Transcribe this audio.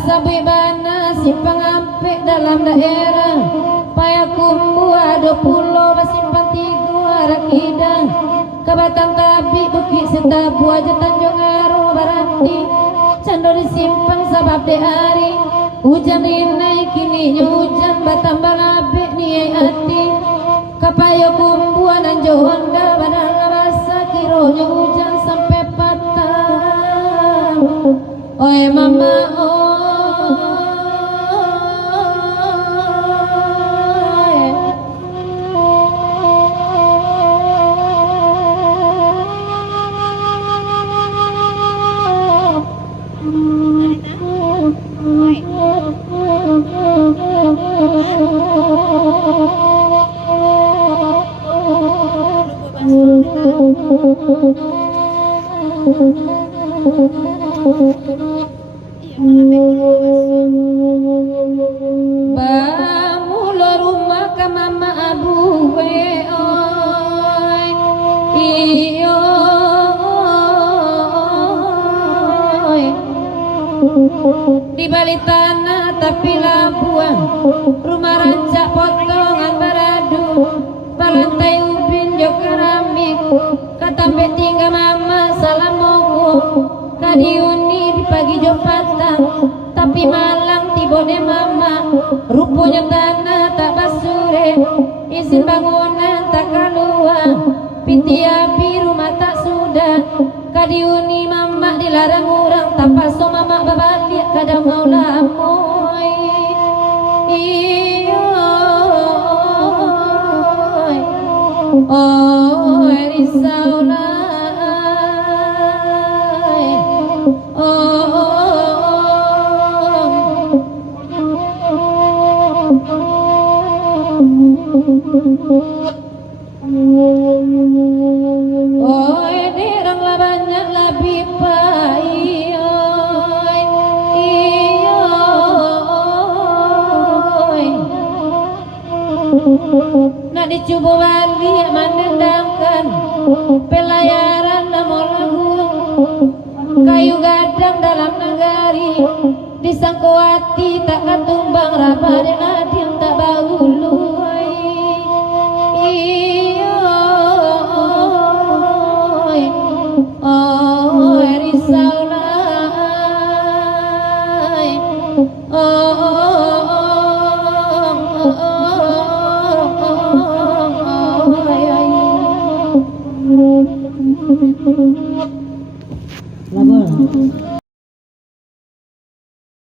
Sabibana si pengampik dalam daerah Payakumbu ada pulau Simpan Tiga Rakidang Kabatang Tabi Bukit Setabu aja Tanjung Aru Baranti Cando disimpang sabab de hari hujan rinai kini hujan batambang abik ni hati Kapayakumbu ananjo Honda badan labasa kironya hujan sampai patah Oi mama Bamulo rumah ka mama abu we oi iyo di balik tanah tapi lampuan rumah rancak potongan baradu balantai ubin jo keramik katampe tinggal mama salamoku kadiuni di pagi jo patang tapi malang tiba de mama rupanya tanah tak basure izin bangunan tak keluar pinti api rumah tak sudah kadiuni mama dilarang orang tak paso mama babalik kadang mau lamoy iyo oh risaulah Oi dirang lah banyak lebih baik nak dicoba balik menendangkan pelayaran nama lagu kayu gadang dalam negari disangkuati tak katumbang rapah dan adil tak bahulu Labor.